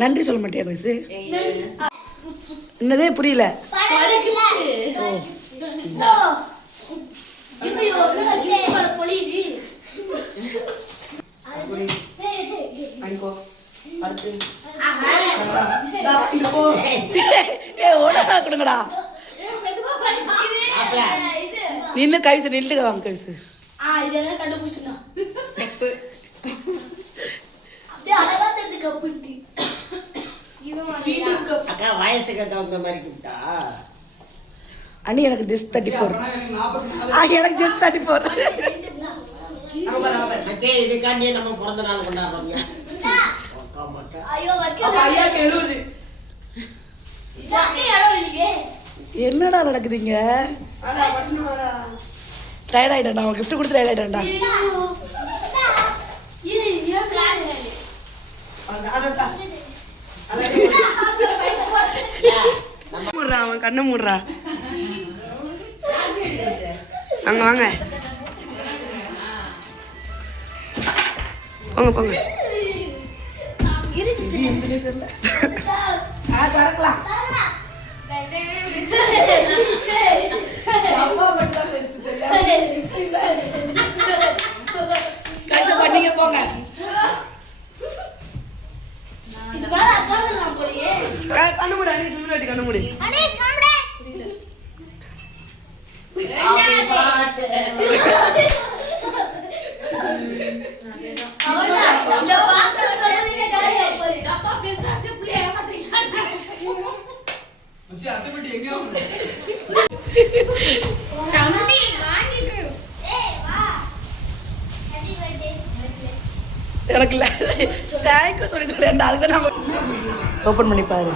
நன்றி சொல்ல மாட்டியா வயசு? என்னதே புரியல. கொடுங்கடா நின்று கைசு நில்லுங்க வாங்க கைசு. அக்கா வயசுக்கு தகுந்த மாதிரி கிட்டா அண்ணி எனக்கு ஜஸ்ட் 34. எனக்கு ஜஸ்ட் 34. இதுக்காண்டியே நம்ம பிறந்த நாள் கொண்டாடுறோம். என்னடா நடக்குதுங்க? டயர்ட் ஆயிட்டேன். நான் கிஃப்ட் கொடுத்து டயர்ட் ஆயிட்டேன்டா. அவன் கண்ணை மூடுறா. அங்க வாங்க போங்க போங்க. பண்ணீங்க போங்க. கண்ணுமுடி அனி சும்மாட்டி கண்ணுமுடி. எனக்கு இல்லை தேங்க்யூ சொல்லி சொல்றேன். அதுதான் நான் ஓப்பன் பண்ணி பாரு.